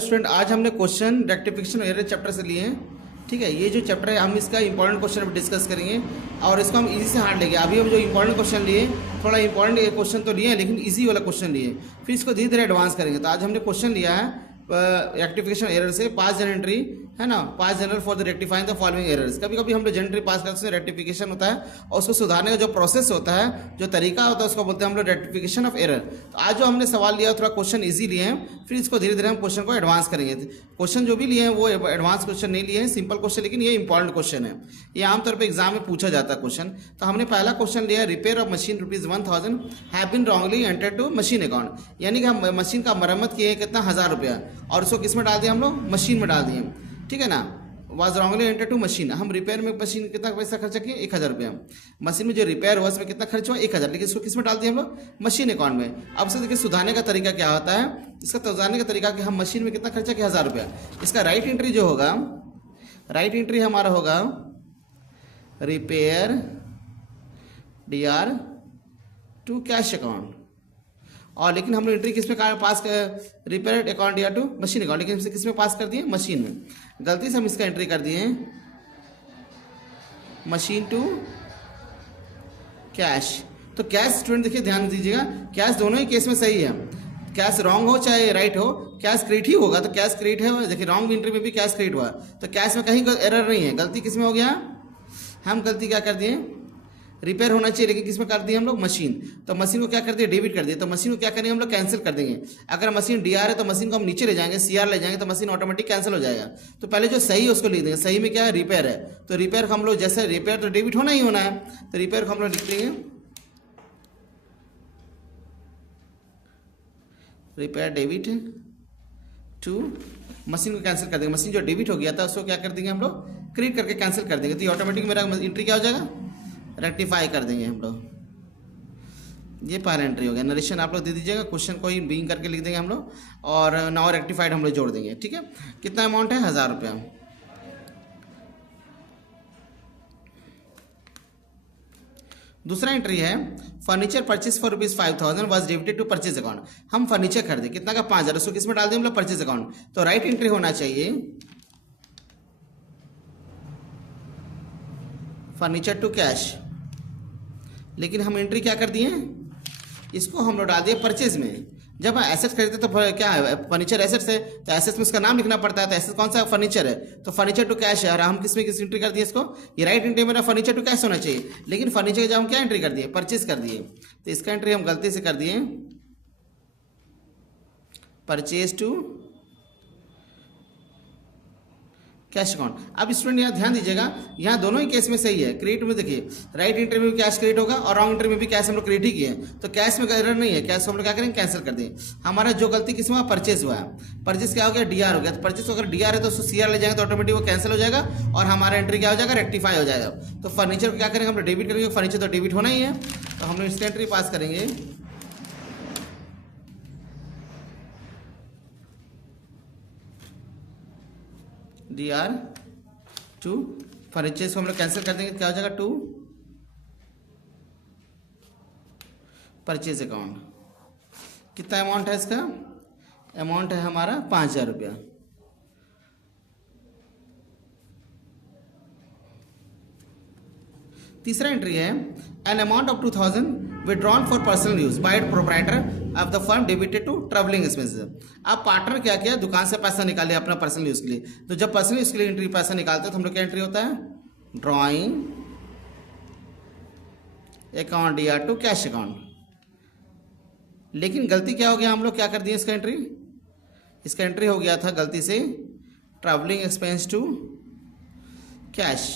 Student आज हमने question rectification error chapter से लिए हैं। ठीक है, ये जो चैप्टर है हम इसका इंपॉर्टेंट क्वेश्चन अब डिस्कस करेंगे और इसको हम इजी से हार्ड लेंगे। अभी हम जो इंपॉर्टेंट क्वेश्चन लिए, थोड़ा इंपॉर्टेंट क्वेश्चन तो लिए हैं लेकिन इजी वाला क्वेश्चन लिए, फिर इसको धीरे धीरे एडवांस करेंगे। तो आज हमने क्वेश्चन लिया है रेक्टिफिकेशन एरर से, पास जनरेटरी है ना, pass journal for the rectifying the following errors. कभी कभी हम लोग जनरेटरी पास करते हैं, रेक्टिफिकेशन होता है और उसको सुधारने का जो प्रोसेस होता है, जो तरीका होता है, उसको बोलते हैं हम लोग रेक्टिफिकेशन ऑफ एरर। तो आज जो हमने सवाल लिया थोड़ा क्वेश्चन इजी लिए हैं, फिर इसको धीरे धीरे हम क्वेश्चन को एडवांस करेंगे। क्वेश्चन जो भी लिए हैं वो एडवांस क्वेश्चन नहीं लिए हैं, सिंपल क्वेश्चन, लेकिन ये इंपॉर्टेंट क्वेश्चन है, ये आमतौर पर एग्जाम में पूछा जाता है क्वेश्चन। तो हमने पहला क्वेश्चन लिया, repair of machine ₹1000 have been wrongly enter to machine account, यानी कि हम मशीन का मरम्मत किए कितना 1000 रुपया और उसको किस में डाल दिया हम लोग, मशीन में डाल दिए। ठीक है ना, was wrongly enter to machine. हम रिपेयर में मशीन कितना पैसा खर्चा किए, 1000 रुपया। मशीन में जो रिपेयर हुआ उसमें कितना खर्च हुआ, 1000, लेकिन इसको किस में डाल दिए हम लोग, मशीन अकाउंट में। अब से देखिए सुधारने का तरीका क्या होता है, इसका सुधारने का तरीका कि हम मशीन में कितना खर्चा किया, 1000 रुपया। इसका राइट एंट्री जो होगा, राइट एंट्री हमारा होगा repair DR to cash account, और लेकिन हम लोग एंट्री किस में पास कर, repair account DR to machine account, लेकिन इसे किस में पास कर दिए, मशीन में। गलती से हम इसका एंट्री कर दिए मशीन टू कैश। तो कैश स्टूडेंट देखिए ध्यान दीजिएगा, कैश दोनों ही केस में सही है, कैश रॉन्ग हो चाहे राइट हो, कैश क्रेडिट ही होगा। तो कैश क्रेडिट है, देखिए रॉन्ग एंट्री में भी कैश क्रेडिट हुआ, तो कैश में कहीं एरर नहीं है। गलती किस में हो गया, हम गलती क्या कर दिए, रिपेयर होना चाहिए लेकिन किस में कर दिए हम लोग, मशीन। तो मशीन को क्या कर दिए, डेबिट कर दिए। तो मशीन को क्या करेंगे हम लोग, कैंसिल कर देंगे। अगर मशीन DR है तो मशीन को हम नीचे ले जाएंगे, CR ले जाएंगे, तो मशीन ऑटोमेटिक कैंसिल हो जाएगा। तो पहले जो सही है उसको लिख देंगे। सही में क्या है, रिपेयर है, तो रिपेयर को हम लोग, जैसे रिपेयर तो डेबिट होना ही होना है, तो रिपेयर को हम लोग लिख देंगे रिपेयर डेबिट टू मशीन को कैंसिल कर देंगे। मशीन जो डेबिट हो गया था उसको क्या कर देंगे हम लोग, क्रेडिट करके कैंसिल कर देंगे। तो ये ऑटोमेटिक मेरा एंट्री क्या हो जाएगा, रेक्टिफाई कर देंगे हम लोग। ये पहला एंट्री हो गया। नरेशन आप लोग दे दीजिएगा, क्वेश्चन को ही बीइंग करके लिख देंगे हम लोग, और नाउ रेक्टिफाइड हम लोग जोड़ देंगे। ठीक है, कितना अमाउंट है, 1000 रुपया। दूसरा एंट्री है, furniture purchase for ₹5000 was debited to purchase account. हम फर्नीचर खरीदे कितना का, 5000, उसको किस में डाल दें हम लोग, परचेज अकाउंट। तो राइट एंट्री होना चाहिए फर्नीचर टू कैश, लेकिन हम एंट्री क्या कर दिए, इसको हम लोग डाल दिए परचेज में। जब हम एसेट्स खरीदते तो क्या है, फर्नीचर एसेट्स है, तो एसेट्स में इसका नाम लिखना पड़ता है। तो एसेट्स कौन सा, फर्नीचर है, तो फर्नीचर टू कैश है। और हम किस में किस एंट्री कर दिए इसको, ये राइट एंट्री मेरा फर्नीचर टू कैश होना चाहिए, लेकिन फर्नीचर की जब हम क्या एंट्री कर दिए, परचेज कर दिए। तो इसका एंट्री हम गलती से कर दिए परचेज टू कैश अकाउंट। अब स्टूडेंट यहाँ ध्यान दीजिएगा, यहाँ दोनों ही केस में सही है। क्रेडिट में देखिए राइट एंट्री में भी कैश क्रेडिट होगा और रॉन्ग एंट्री में भी कैश हम लोग क्रेडिट ही किए, तो कैश में एरर नहीं है। कैश को हम लोग क्या करेंगे, कैंसिल कर दें। हमारा जो गलती किस में, परचेज हुआ है, परचेज क्या हो गया, DR हो गया। तो परचेज को अगर DR है तो उसको CR ले जाएंगे तो ऑटोमेटिक वो कैंसिल हो जाएगा और हमारा एंट्री क्या हो जाएगा, रेक्टिफाई हो जाएगा। तो फर्नीचर को क्या करेंगे हम लोग, डेबिट करेंगे, फर्नीचर तो डेबिट होना ही है, तो हम लोग इसकी एंट्री पास करेंगे DR टू फर्नीचर को हम लोग कैंसिल कर देंगे, क्या हो जाएगा, टू परचेज अकाउंट। कितना अमाउंट है इसका, अमाउंट है हमारा 5000 रुपया। तीसरा एंट्री है, an amount of 2000 withdrawn for personal use by proprietor of the firm debited to travelling expenses. अब पार्टनर क्या किया, दुकान से पैसा निकाले अपना पर्सनल यूज के लिए। तो जब पर्सनल यूज के लिए एंट्री पैसा निकालते हैं तो हम लोग क्या एंट्री होता है, drawing account DR to cash account. लेकिन गलती क्या हो गया, हम लोग क्या कर दिए इसका एंट्री, इसका एंट्री हो गया था गलती से ट्रैवलिंग एक्सपेंस टू कैश।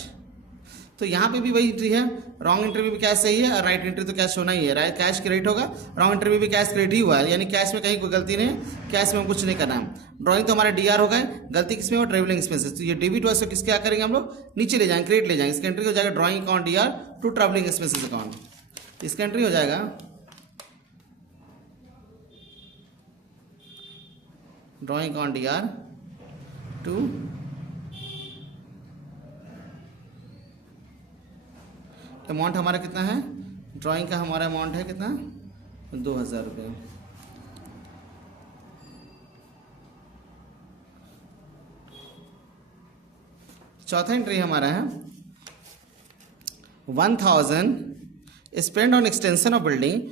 तो यहाँ पे भी वही एंट्री है, रॉन्ग एंट्री में भी कैश सही है और राइट एंट्री तो कैश होना ही है। राइट कैश क्रेडिट होगा, रॉन्ग एंट्री में भी कैश क्रेडिट ही हुआ है, यानी कैश में कहीं कोई गलती नहीं, कैश में हम कुछ नहीं करना है। ड्राइंग तो हमारा DR होगा, गलती किसमें हो, ट्रेवलिंग एक्सपेंसेस। तो ये डेबिट हुआ, किस क्या करेंगे हम लोग, नीचे ले जाएंगे, क्रेडिट ले जाएंगे। इसका एंट्री हो जाएगा drawing account DR to travelling expenses account. इसका एंट्री हो जाएगा drawing account DR to amount हमारा कितना है, ड्राइंग का हमारा अमाउंट है कितना, 2000 रुपये। चौथा एंट्री हमारा है 1000 spend on extension of building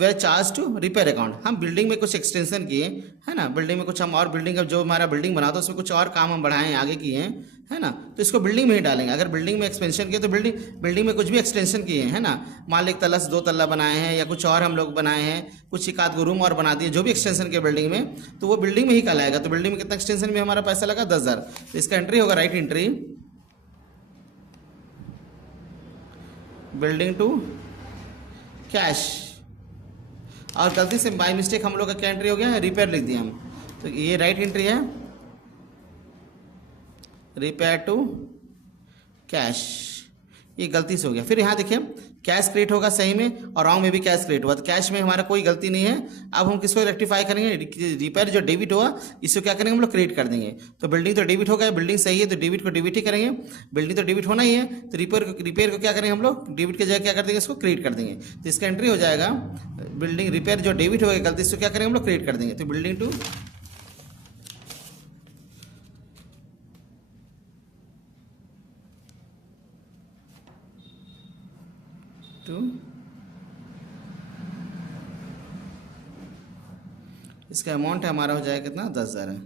were charge to repair account. हम बिल्डिंग में कुछ एक्सटेंशन किए, है ना, बिल्डिंग में कुछ हम और बिल्डिंग का जो हमारा बिल्डिंग बना था उसमें कुछ और काम हम बढ़ाएं आगे किए हैं, है ना, तो इसको बिल्डिंग में ही डालेंगे। अगर बिल्डिंग में एक्सपेंशन किए तो बिल्डिंग में कुछ भी एक्सटेंशन किए हैं, है ना, मान लो 1 तल्ला से 2 तल्ला बनाए हैं या कुछ और हम लोग बनाए हैं, कुछ एक आध रूम और बना दिए, जो भी एक्सटेंशन किया बिल्डिंग में तो वो बिल्डिंग में ही कहलाएगा। तो बिल्डिंग में कितना एक्सटेंशन में हमारा पैसा लगा 10,000, तो इसका एंट्री होगा right entry building to cash. और गलती से बाय मिस्टेक हम लोग का क्या एंट्री हो गया है, रिपेयर लिख दिया हम, तो ये राइट एंट्री है रिपेयर टू कैश, ये गलती से हो गया। फिर यहाँ देखिए कैश क्रिएट होगा सही में और रॉन्ग में भी कैश क्रिएट हुआ, तो कैश में हमारा कोई गलती नहीं है। अब हम किसको रेक्टिफाई करेंगे, रिपेयर जो डेबिट हुआ इसको क्या करेंगे हम लोग क्रिएट कर देंगे। तो बिल्डिंग तो डेबिट हो गया, बिल्डिंग सही है तो डेबिट को डेबिट ही करेंगे, बिल्डिंग तो डेबिट होना ही है, तो रिपेयर को क्या करेंगे हम लोग, डेबिट के जगह क्या कर देंगे, इसको क्रिएट कर देंगे। तो इसका एंट्री हो जाएगा बिल्डिंग रिपेयर जो डेबिट हो गया गलती से क्या करेंगे हम लोग क्रिएट कर देंगे। तो बिल्डिंग टू इसका अमाउंट है हमारा हो जाएगा कितना 10,000 है,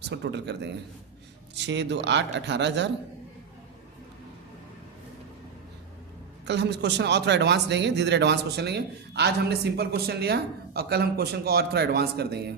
इसको टोटल कर देंगे 6 2 8 18,000। कल हम इस क्वेश्चन और थोड़ा एडवांस लेंगे, धीरे धीरे एडवांस क्वेश्चन लेंगे। आज हमने सिंपल क्वेश्चन लिया और कल हम क्वेश्चन को और थोड़ा एडवांस कर देंगे।